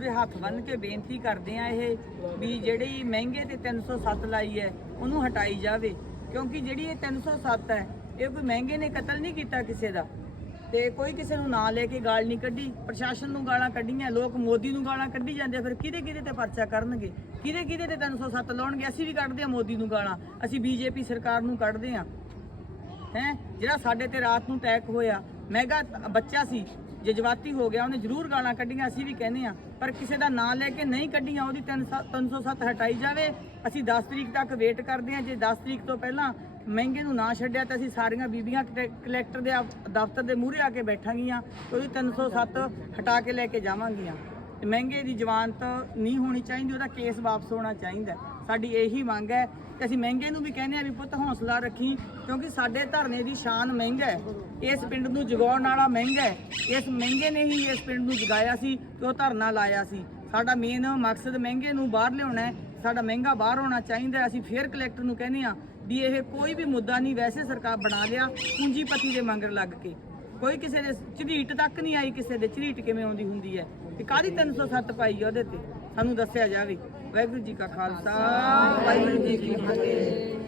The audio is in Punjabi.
ਮੂਰੇ ਹੱਥ ਬੰਨ ਕੇ ਬੇਨਤੀ ਕਰਦੇ ਆ ਇਹ ਵੀ ਜਿਹੜੀ ਮਹਿੰਗੇ ਤੇ 307 ਲਾਈ ਹੈ, ਉਹਨੂੰ ਹਟਾਈ ਜਾਵੇ। ਕਿਉਂਕਿ ਜਿਹੜੀ ਇਹ 307 ਹੈ, ਇਹ ਕੋਈ ਮਹਿੰਗੇ ਨੇ ਕਤਲ ਨਹੀਂ ਕੀਤਾ ਕਿਸੇ ਦਾ। ਤੇ ਕੋਈ ਕਿਸੇ ਨੂੰ ਨਾਂ ਲੈ ਕੇ ਗਾਲ ਨਹੀਂ ਕੱਢੀ, ਪ੍ਰਸ਼ਾਸਨ ਨੂੰ ਗਾਲਾਂ ਕੱਢੀਆਂ, ਲੋਕ ਮੋਦੀ ਨੂੰ ਗਾਲਾਂ ਕੱਢੀ ਜਾਂਦੇ ਫਿਰ ਕਿਹਦੇ ਕਿਹਦੇ ਤੇ ਪਰਚਾ ਕਰਨਗੇ? ਕਿਹਦੇ ਕਿਹਦੇ ਤੇ 307 ਲਾਉਣਗੇ? ਅਸੀਂ ਵੀ ਕੱਢਦੇ ਆ ਮੋਦੀ ਨੂੰ ਗਾਲਾਂ। ਅਸੀਂ ਬੀਜੇਪੀ ਸਰਕਾਰ ਨੂੰ ਕੱਢਦੇ ਆ। ਹੈ? ਜਿਹੜਾ ਸਾਡੇ ਤੇ ਰਾਤ ਨੂੰ ਅਟੈਕ ਹੋਇਆ, ਮੈਗਾ ਬੱਚਾ ਸੀ ਜਜ਼ਬਾਤੀ ਹੋ ਗਿਆ, ਉਹਨੇ ਜ਼ਰੂਰ ਗਾਲਾਂ ਕੱਢੀਆਂ, ਅਸੀਂ ਵੀ ਕਹਿੰਦੇ ਆ ਪਰ ਕਿਸੇ ਦਾ ਨਾਂ ਲੈ ਕੇ ਨਹੀਂ ਕੱਢੀਆਂ, ਉਹਦੀ 307 ਹਟਾਈ ਜਾਵੇ, ਅਸੀਂ 10 ਤਰੀਕ ਤੱਕ ਵੇਟ ਕਰਦੇ ਆ ਜੇ 10 ਤਰੀਕ ਤੋਂ ਪਹਿਲਾਂ ਮਹਿੰਗੇ ਨੂੰ ਨਾ ਛੱਡਿਆ, ਤਾਂ ਅਸੀਂ ਸਾਰੀਆਂ ਬੀਬੀਆਂ ਕਟੇ- ਕਲੈਕਟਰ ਦੇ ਦਫ਼ਤਰ ਦੇ ਮੂਹਰੇ ਆ ਕੇ ਬੈਠਾਂਗੀਆਂ, ਤੇ ਉਹਦੀ 307 ਹਟਾ ਕੇ ਲੈ ਕੇ ਜਾਵਾਂਗੀਆਂ। ਮਹਿੰਗੇ ਦੀ ਜ਼ਮਾਨਤ ਨਹੀਂ ਹੋਣੀ ਚਾਹੀਦੀ, ਉਹਦਾ ਕੇਸ ਵਾਪਸ ਹੋਣਾ ਚਾਹੀਦਾ ਸਾਡੀ ਇਹੀ ਮੰਗ ਹੈ ਤੇ ਅਸੀਂ ਮਹਿੰਗੇ ਨੂੰ ਵੀ ਕਹਿੰਦੇ ਆ ਵੀ ਪੁੱਤ ਹੌਸਲਾ ਰੱਖੀ, ਕਿਉਂਕਿ ਸਾਡੇ ਧਰਨੇ ਦੀ ਸ਼ਾਨ ਮਹਿੰਗਾ ਹੈ। ਇਸ ਪਿੰਡ ਨੂੰ ਜਗਾਉਣ ਵਾਲਾ ਮਹਿੰਗਾ ਹੈ। ਇਸ ਮਹਿੰਗੇ ਨੇ ਹੀ ਇਸ ਪਿੰਡ ਨੂੰ ਜਗਾਇਆ ਸੀ ਤੇ ਉਹ ਧਰਨਾ ਲਾਇਆ ਸੀ। ਸਾਡਾ ਮੇਨ ਮਕਸਦ ਮਹਿੰਗੇ ਨੂੰ ਬਾਹਰ ਲਿਆਉਣਾ ਹੈ। ਸਾਡਾ ਮਹਿੰਗਾ ਬਾਹਰ ਹੋਣਾ ਚਾਹੀਦਾ ਅਸੀਂ ਫੇਰ ਕਲੈਕਟਰ ਨੂੰ ਕਹਿੰਦੇ ਆ ਵੀ ਇਹ ਕੋਈ ਵੀ ਮੁੱਦਾ ਨਹੀਂ, ਵੈਸੇ ਸਰਕਾਰ ਬਣਾ ਲਿਆ, ਪੂੰਜੀਪਤੀ ਦੇ ਮੰਗਰ ਲੱਗ ਕੇ। ਕੋਈ ਕਿਸੇ ਦੇ ਝਰੀਟ ਤੱਕ ਨਹੀਂ ਆਈ, ਕਿਸੇ ਦੇ ਝਰੀਟ ਕਿਵੇਂ ਆਉਂਦੀ ਹੁੰਦੀ ਹੈ? ਤੇ ਕਾਹਦੀ 307 ਪਾਈ ਆ ਉਹਦੇ ਤੇ? ਸਾਨੂੰ ਦੱਸਿਆ ਜਾਵੇ। ਵਾਹਿਗੁਰੂ ਜੀ ਕਾ ਖਾਲਸਾ, ਵਾਹਿਗੁਰੂ ਜੀ ਕੀ ਫਤਿਹ।